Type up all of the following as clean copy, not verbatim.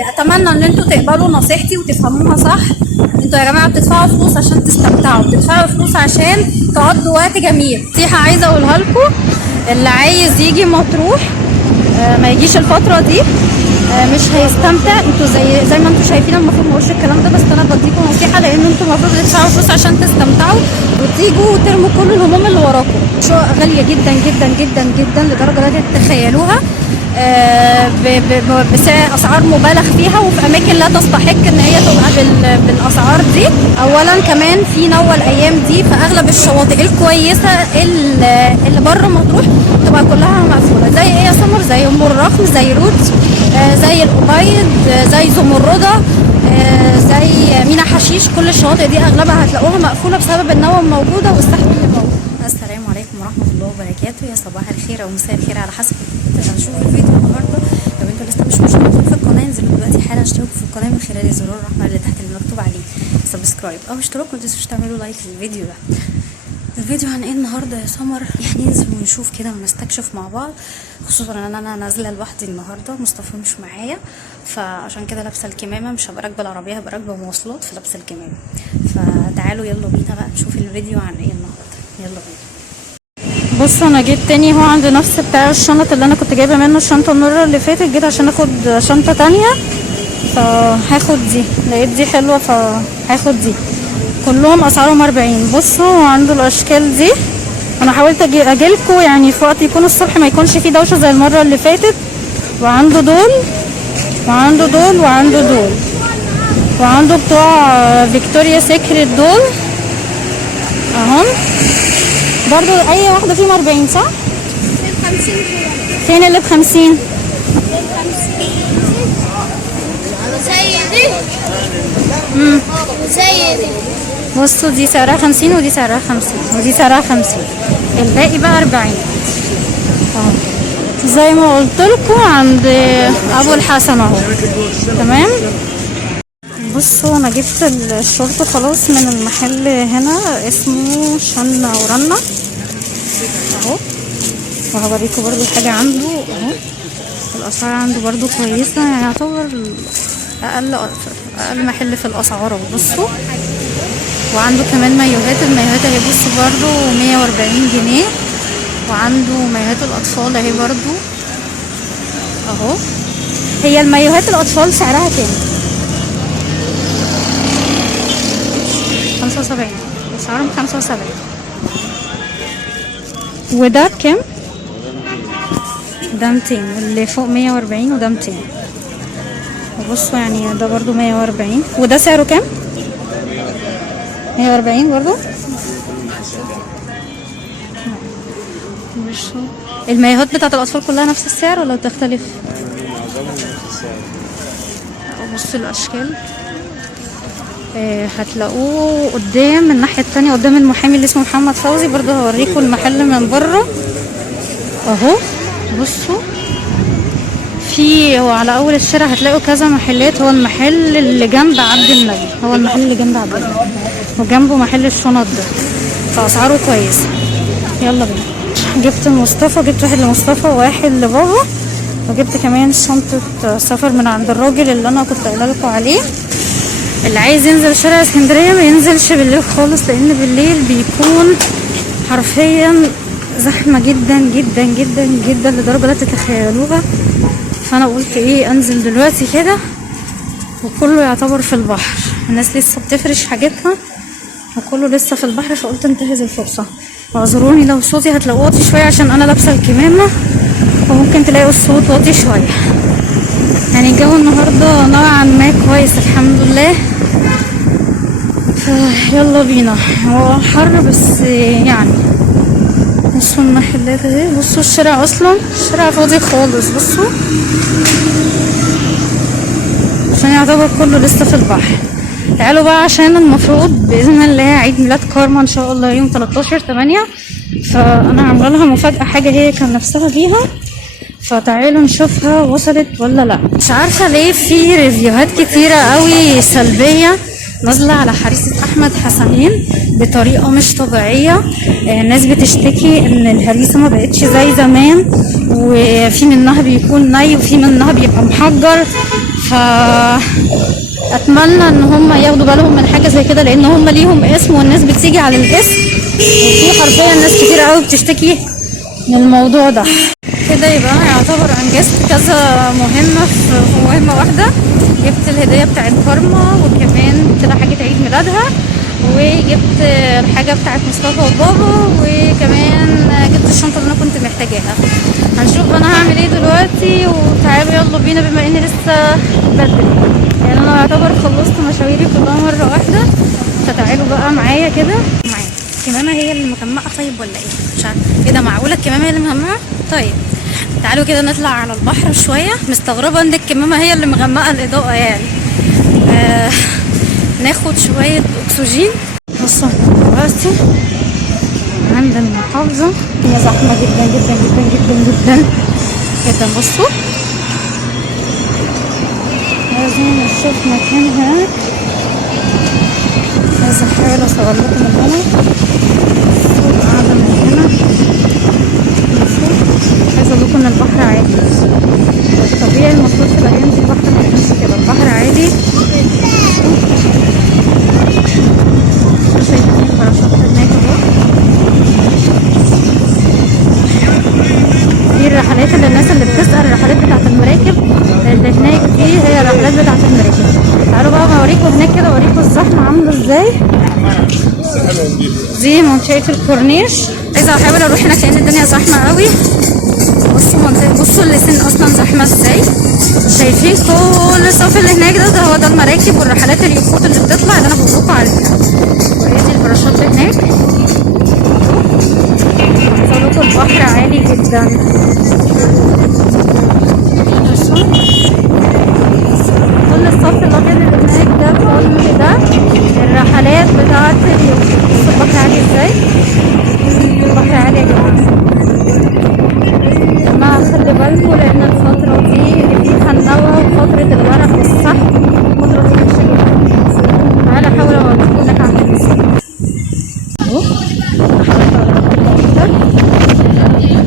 اتمنى ان انتوا تقبلوا نصيحتي وتفهموها صح. انتوا يا جماعه بتدفعوا فلوس عشان تستمتعوا، بتدفعوا فلوس عشان تقضوا وقت جميل. نصيحه عايزه اقولها لكم، اللي عايز يجي مطروح ما يجيش الفتره دي، مش هيستمتع. انتوا زي ما انتوا شايفين، المفروض ما اقولش الكلام ده، بس انا بديكم نصيحه، لان انتوا المفروض تدفعوا فلوس عشان تستمتعوا وتيجوا وترموا كل الهموم اللي وراكم. شقق غاليه جدا جدا جدا جدا لدرجه لا تتخيلوها، بأسعار مبالغ فيها، وفي اماكن لا تستحق ان هي تبقى بالاسعار دي. اولا كمان في نوى الايام دي فاغلب الشواطئ الكويسه اللي بره مطروح تبقى كلها مقفوله. زي ايه يا سمر؟ زي ام الرخم، زي روت، زي الأبيض، زي زمردة، زي مينا حشيش. كل الشواطئ دي اغلبها هتلاقوها مقفوله بسبب النوى موجوده والسحب اللي موجود. السلام عليكم ورحمه الله وبركاته، يا صباح الخير او مساء الخير على حسب اللي هنشوف الفيديو النهارده. لو انتوا لسه مش مشتركين في القناه انزلوا دلوقتي حالا اشتركوا في القناه من خلال زرار الاحمر اللي تحت اللي مكتوب عليه سبسكرايب او اشتراك. ما تنسوش تعملوا لايك للفيديو ده. الفيديو عن ايه النهارده يا سمر؟ يعني ننزل ونشوف كده ونستكشف مع بعض، خصوصا ان انا نازله لوحدي النهارده، مصطفى مش معايا، فعشان كده لابسه الكمامه، مش هبقى راكبه العربيه، هبقى راكبه مواصلات فلابسه الكمامه. فتعالوا يلا بينا بقى نشوف الفيديو عن ايه النهارده. يلا بينا. بصوا انا جيت تاني هو عند نفس بتاع الشنط اللي انا كنت جايبه منه الشنطه المره اللي فاتت، جيت عشان اخد شنطه تانية، فهاخد دي، لقيت دي حلوه فهاخد دي. كلهم اسعارهم 40. بصوا عنده الاشكال دي، انا حاولت اجيلكوا يعني في وقت يكون الصبح ما يكونش فيه دوشه زي المره اللي فاتت. وعنده دول وعنده دول وعنده دول، وعنده بتوع فيكتوريا سيكريت دول اهم برضو. اي واحده فيهم 40 صح؟ 50. فين اللي ب50؟ زي دي. زي دي. بصوا دي سعرها 50 ودي سعرها 50 ودي سعرها 50، الباقي بقى 40 اهو زي ما قلت لكم عند ابو الحسن اهو. تمام. بصوا انا جبت الشورت خلاص من المحل هنا اسمه شنة ورنة اهو، وهوريكم برضو الحاجة عنده اهو. الاسعار عنده برضو كويسة، يعني يعتبر اقل محل في الاسعار اهو. بصوا وعنده كمان مايوهات، المايوهات اهي بصوا برضو 140 جنيه. وعنده مايوهات الاطفال اهي برضو اهو. هي المايوهات الاطفال سعرها كام؟ 75، اسعارهم 75. وده بكام؟ ده 200، اللي فوق 140 وده 200. وبصوا يعني ده برضو 140. وده سعره كام؟ 140 برضو. المايوهات بتاعت الاطفال كلها نفس السعر ولا بتختلف؟ بصوا الاشكال هتلاقوه قدام الناحيه التانية، قدام المحامي اللي اسمه محمد فوزي. برضو هوريكم المحل من بره اهو. بصوا في هو على اول الشارع هتلاقوا كذا محلات، هو المحل اللي جنب عبد النبي، هو المحل اللي جنب عبد النبي وجنبه محل الشنط ده، فاسعاره كويسه. يلا بينا. جبت لمصطفى، جبت واحد لمصطفى وواحد لبابا، وجبت كمان شنطه سفر من عند الراجل اللي انا كنت قايله لكم عليه. اللي عايز ينزل شارع اسكندريه ما ينزلش بالليل خالص، لان بالليل بيكون حرفيا زحمه جدا جدا جدا جدا لدرجه لا تتخيلوها. فانا قلت ايه انزل دلوقتي كده وكله يعتبر في البحر، الناس لسه بتفرش حاجتها وكله لسه في البحر، فقلت انتهز الفرصه. واعذروني لو صوتي هتلاقوه واطي شويه عشان انا لابسه الكمامه، وممكن تلاقوا الصوت واطي شويه. يعني الجو النهارده نوعا ما كويس الحمد لله. يلا بينا. هو حر بس يعني. بصوا المحلات اهي، بصوا الشارع اصلا الشارع فاضي خالص. بصوا عشان يعتبر كله لسه في البحر. تعالوا بقى عشان المفروض باذن الله عيد ميلاد كارما ان شاء الله يوم 13/8، فانا عامله لها مفاجاه، حاجه هي كان نفسها فيها، فتعالوا نشوفها وصلت ولا لا. مش عارفه ليه في ريفيوهات كتيره قوي سلبيه نازله على حريصه احمد حسنين بطريقه مش طبيعيه. الناس بتشتكي ان الهريسه ما بقتش زي زمان، وفي منها بيكون ني وفي منها بيبقى محجر. ف اتمنى ان هم ياخدوا بالهم من حاجه زي كده، لان هم ليهم اسم والناس بتيجي على الاسم، وفي حرفيا ناس كتير قوي بتشتكي من الموضوع ده. كده يبقى انا يعتبر انجزت كذا مهمه في مهمه واحده. جبت الهديه بتاعت كارما، وكمان جبت لها حاجه عيد ميلادها، وجبت الحاجه بتاعت مصطفى وبابا، وكمان جبت الشنطه اللي انا كنت محتاجاها. هنشوف انا هعمل ايه دلوقتي، وتعالوا يلا بينا بما اني لسه بدري، يعني انا يعتبر خلصت مشاويري كلها مره واحده. فتعالوا بقى معايا كده. معايا الكمامه هي اللي مغمقه طيب ولا ايه؟ مش عارفه ايه ده، معقوله الكمامه هي اللي مغمقه؟ طيب تعالوا كده نطلع على البحر شويه. مستغربه ان الكمامه هي اللي مغمقه الاضاءه يعني. ناخد شويه اكسجين. بصوا دلوقتي عند المحافظه، هي زحمه جدا جدا جدا جدا جدا جدا. بصوا لازم نشوف مكان هناك. عايزه احاول اصور لكم من هنا. قاعده من هنا. عايزه اقول لكم ان البحر عادي. طبيعي المفروض في الايام دي البحر ما يكونش كده، البحر عادي. شايفين الباراشوت هناك اهو. دي الرحلات اللي الناس اللي بتسأل، الرحلات بتاعت المراكب اللي هناك دي هي الرحلات بتاعت المراكب. تعالوا بقى اوريكم هناك كده، اوريكم الزحمه عامله ازاي. دي منطقه الكورنيش. عايزه احاول اروح هناك لان الدنيا زحمه قوي. بصوا منطقه، بصوا اللسان اصلا زحمه ازاي. شايفين كل الصف اللي هناك ده هو ده المراكب والرحلات اليخوت اللي بتطلع اللي انا بقول لكم عليها. وادي الباراشوت هناك. بصوا البحر عالي جدا. كل الصف الابيض اللي هناك ده كل ده الرحلات بتاعت اليخوت. بصوا البحر عالي ازاي. البحر عالي يا جماعه. خلي بالكوا لان الفترة دي فيها النوى وفترة الورق والسحب. الفترة دي وحشة جدا. تعالى احاول اوريكم هناك عند اللسان اهو.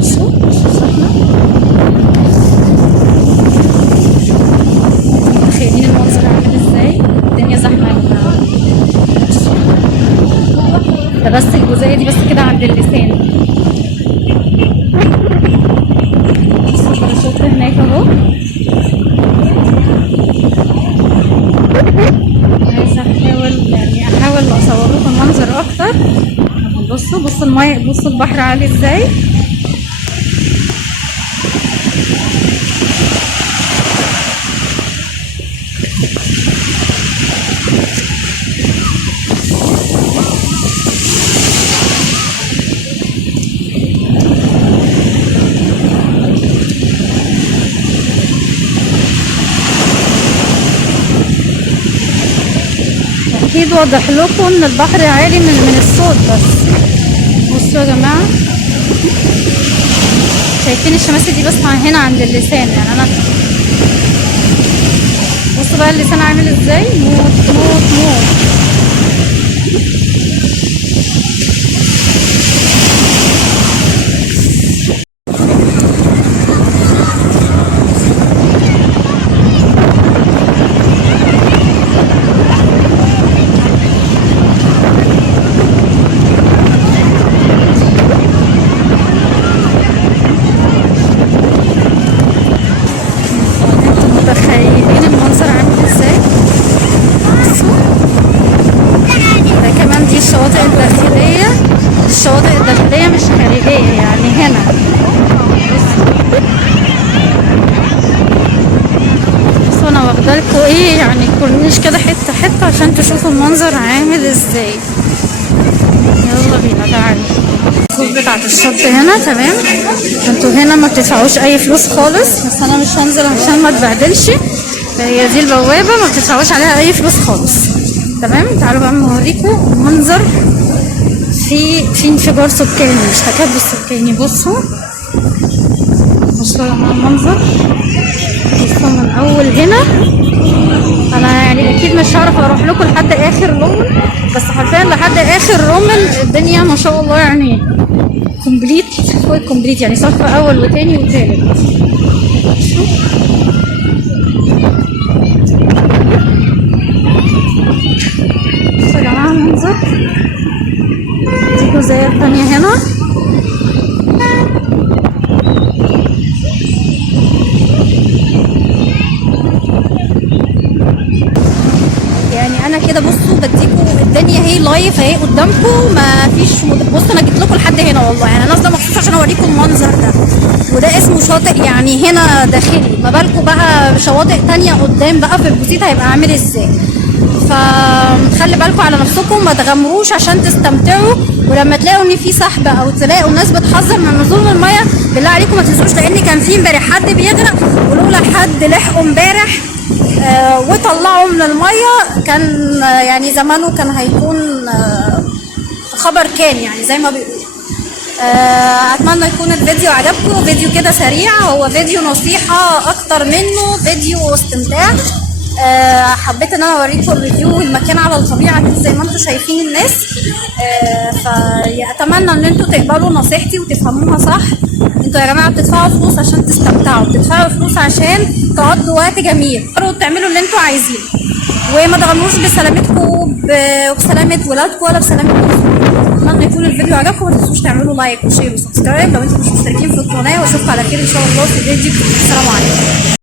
بصوا الزحمة. متخيلين المنظر عامل ازاي؟ الدنيا زحمة يا جماعة. ده بس الجزئية دي بس كده عند اللسان. هناك اهو. عايزه احاول اصور لكم المنظر اكتر. بصوا الماء، بصوا البحر عالي ازاي. اكيد واضح لكم ان البحر عالي من الصوت بس. بصوا يا جماعه، شايفين الشماسي دي بس هنا عند اللسان. يعني انا بصوا بقى اللسان عامل ازاي. موت موت موت. متخيلين المنظر عامل ازاي. ده كمان دي الشواطئ الداخلية. الشواطئ الداخلية مش خارجية يعني هنا. بصوا انا واخدالكوا ايه يعني كورنيش كده حتة حتة عشان تشوفوا المنظر عامل ازاي. يلا بينا تعالوا. الكوب بتاعت الشط هنا تمام. انتوا هنا ما بتدفعوش اي فلوس خالص، بس انا مش هنزل عشان ما اتبهدلش. هي دي البوابه ما بتدفعوش عليها اي فلوس خالص. تمام. تعالوا بقى نوريكم المنظر. في انفجار سكاني مش تكدس سكاني. بصوا يا جماعه المنظر. بصوا من اول هنا. انا يعني اكيد مش هعرف اروح لكم لحد اخر اخر رومن، بس حرفيا لحد اخر رومن الدنيا ما شاء الله يعني كومبليت فوق كومبليت، يعني صف اول وتاني وتالت. بصوا يا جماعه المنظر، دي جزاير تانية هنا. يعني انا كده بصوا بديكوا الدنيا هي لايف اهي قدامكم، ما فيش بصوا انا جيت لكم لحد هنا والله، يعني انا نازله مخصوص عشان اوريكم المنظر ده. وده اسمه شاطئ يعني هنا داخلي، ما بالكم بقى شواطئ تانية قدام بقى في البوسيت هيبقى عامل ازاي. فخلي بالكم على نفسكم، ما تغامروش عشان تستمتعوا، ولما تلاقوا ان في سحب او تلاقوا ناس بتحذر من نزول من الميه بالله عليكم ما تنسوش، لان كان في امبارح حد بيغرق، ولولا حد لحقه امبارح وطلعه من الميه كان يعني زمانه كان هيكون خبر كان يعني زي ما بيقولوا. اتمنى يكون الفيديو عجبكم، فيديو كده سريع، هو فيديو نصيحة اكتر منه فيديو استمتاع. حبيت ان انا اوريكم الريفيو والمكان على الطبيعة كده زي ما انتم شايفين الناس. فاتمنى ان انتم تقبلوا نصيحتي وتفهموها صح. انتوا يا جماعة بتدفعوا فلوس عشان تستمتعوا، بتدفعوا فلوس عشان تقضوا وقت جميل، تعملوا اللي انتوا عايزينه، وما تغامروش بسلامتكم وبسلامة ولادكم ولا بسلامة نفسكم. اتمنى يكون الفيديو عجبكم، ما تنسوش تعملوا لايك وشير وسبسكرايب لو انتم مش مشتركين في القناة، واشوفكم على خير ان شاء الله في فيديو. السلام عليكم.